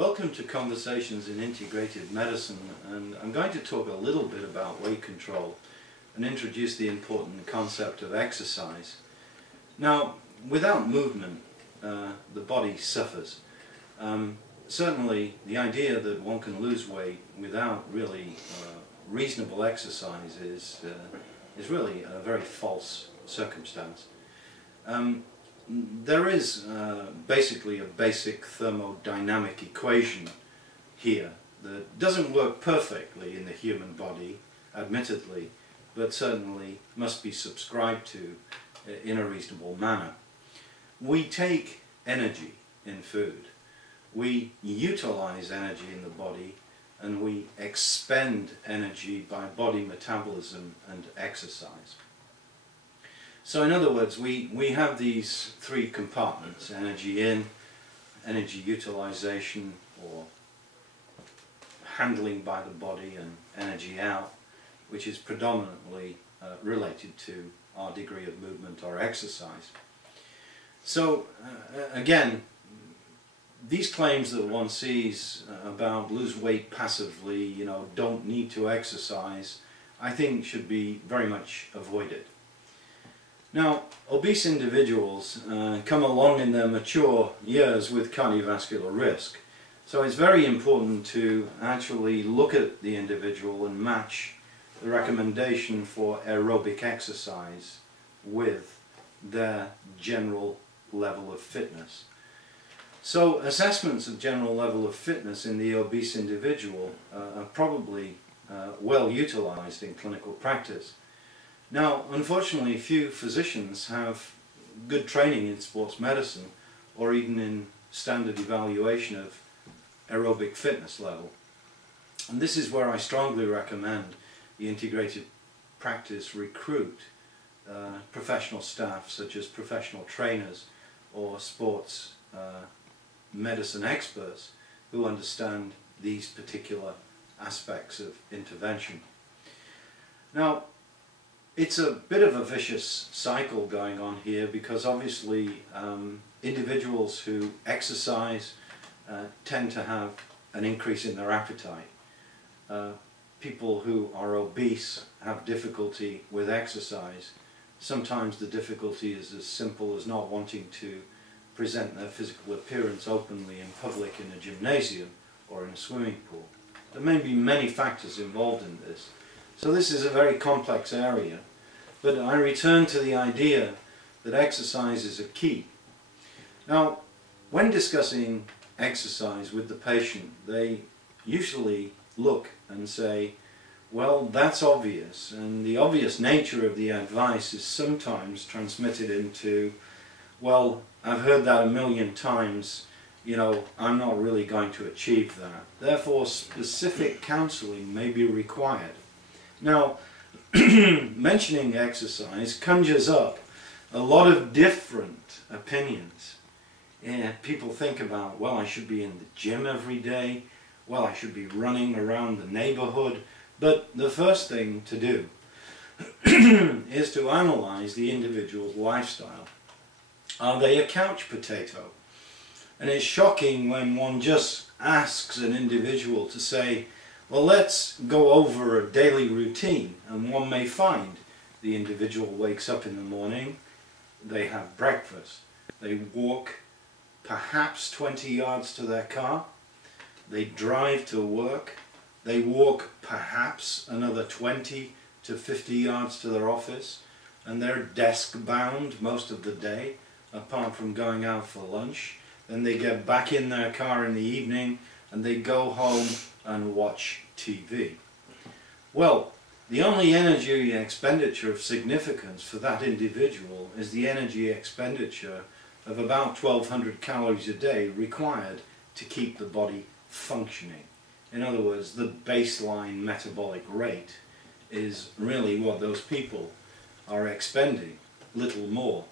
Welcome to Conversations in Integrated Medicine, and I'm going to talk a little bit about weight control and introduce the important concept of exercise. Now, without movement, the body suffers. Certainly, the idea that one can lose weight without really reasonable exercise is really a very false circumstance. There is basically a basic thermodynamic equation here that doesn't work perfectly in the human body, admittedly, but certainly must be subscribed to in a reasonable manner. We take energy in food, we utilize energy in the body, and we expend energy by body metabolism and exercise. So in other words, we have these three compartments: energy in, energy utilization or handling by the body, and energy out, which is predominantly related to our degree of movement or exercise. So again, these claims that one sees about lose weight passively, don't need to exercise, I think should be very much avoided. Now, obese individuals come along in their mature years with cardiovascular risk. So it's very important to actually look at the individual and match the recommendation for aerobic exercise with their general level of fitness. So assessments of general level of fitness in the obese individual are probably well utilized in clinical practice. Now, unfortunately, few physicians have good training in sports medicine or even in standard evaluation of aerobic fitness level. And this is where I strongly recommend the integrated practice recruit professional staff such as professional trainers or sports medicine experts who understand these particular aspects of intervention. Now, it's a bit of a vicious cycle going on here because obviously individuals who exercise tend to have an increase in their appetite. People who are obese have difficulty with exercise. Sometimes the difficulty is as simple as not wanting to present their physical appearance openly in public in a gymnasium or in a swimming pool. There may be many factors involved in this. So this is a very complex area, but I return to the idea that exercise is a key. Now, when discussing exercise with the patient, they usually look and say, well, that's obvious, and the obvious nature of the advice is sometimes transmitted into, well, I've heard that a million times, I'm not really going to achieve that. Therefore, specific counseling may be required. Now, mentioning exercise conjures up a lot of different opinions. People think about, well, I should be in the gym every day, well, I should be running around the neighborhood. But the first thing to do is to analyze the individual's lifestyle. Are they a couch potato? And it's shocking when one just asks an individual to say, well, let's go over a daily routine, and one may find the individual wakes up in the morning, they have breakfast, they walk perhaps 20 yards to their car, they drive to work, they walk perhaps another 20 to 50 yards to their office, and they're desk bound most of the day, apart from going out for lunch. Then they get back in their car in the evening and they go home and watch TV. Well, the only energy expenditure of significance for that individual is the energy expenditure of about 1200 calories a day required to keep the body functioning. In other words, the baseline metabolic rate is really what those people are expending, little more.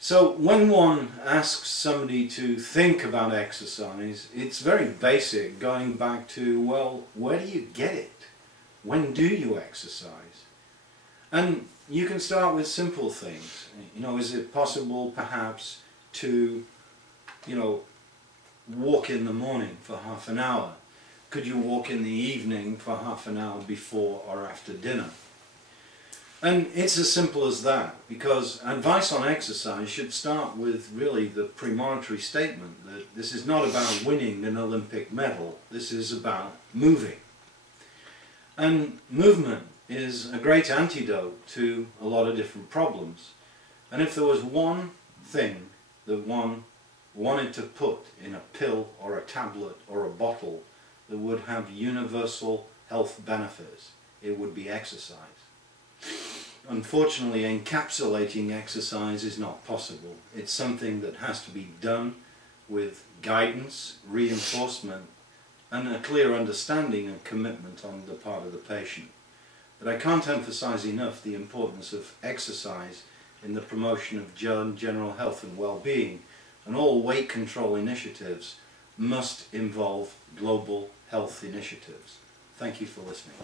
So when one asks somebody to think about exercise, it's very basic, going back to, well, where do you get it? When do you exercise? And you can start with simple things. Is it possible perhaps to, walk in the morning for half an hour? Could you walk in the evening for half an hour before or after dinner? And it's as simple as that, because advice on exercise should start with really the premonitory statement that this is not about winning an Olympic medal, this is about moving. And movement is a great antidote to a lot of different problems. And if there was one thing that one wanted to put in a pill or a tablet or a bottle that would have universal health benefits, it would be exercise. Unfortunately, encapsulating exercise is not possible. It's something that has to be done with guidance, reinforcement, and a clear understanding and commitment on the part of the patient. But I can't emphasize enough the importance of exercise in the promotion of general health and well-being, and all weight control initiatives must involve global health initiatives. Thank you for listening.